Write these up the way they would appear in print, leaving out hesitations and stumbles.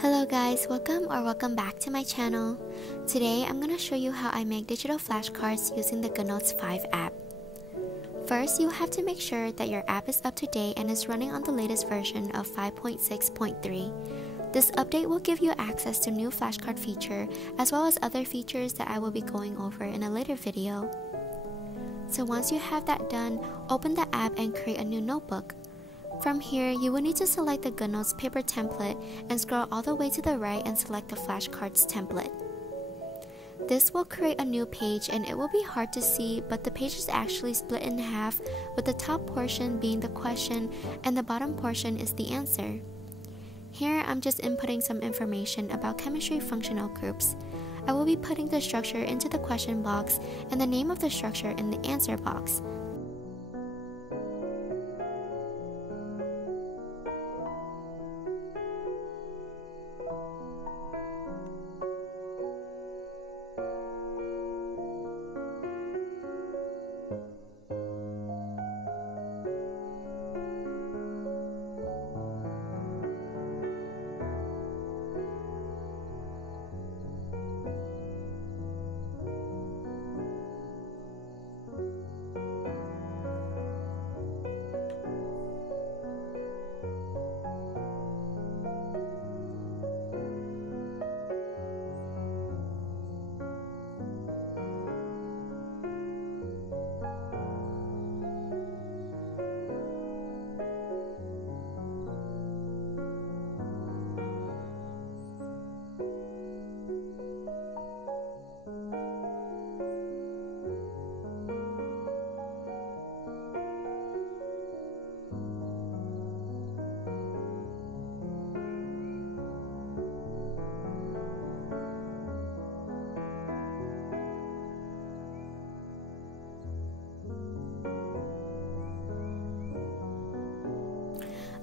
Hello guys, welcome back to my channel. Today I'm gonna show you how I make digital flashcards using the GoodNotes 5 app. First, you have to make sure that your app is up to date and is running on the latest version of 5.6.3. This update will give you access to new flashcard feature as well as other features that I will be going over in a later video. So once you have that done, open the app and create a new notebook. From here, you will need to select the GoodNotes paper template and scroll all the way to the right and select the flashcards template. This will create a new page and it will be hard to see, but the page is actually split in half, with the top portion being the question and the bottom portion is the answer. Here, I'm just inputting some information about chemistry functional groups. I will be putting the structure into the question box and the name of the structure in the answer box.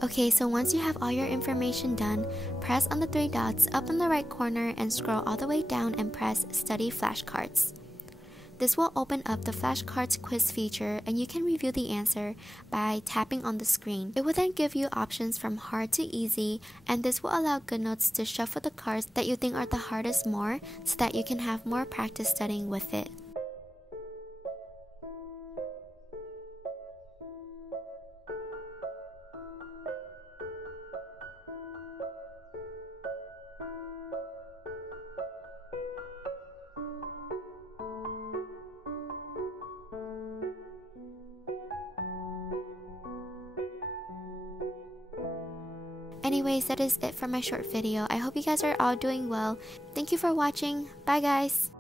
Okay, so once you have all your information done, press on the three dots up in the right corner and scroll all the way down and press Study Flashcards. This will open up the flashcards quiz feature and you can review the answer by tapping on the screen. It will then give you options from hard to easy, and this will allow GoodNotes to shuffle the cards that you think are the hardest more so that you can have more practice studying with it. Anyways, that is it for my short video. I hope you guys are all doing well. Thank you for watching. Bye guys!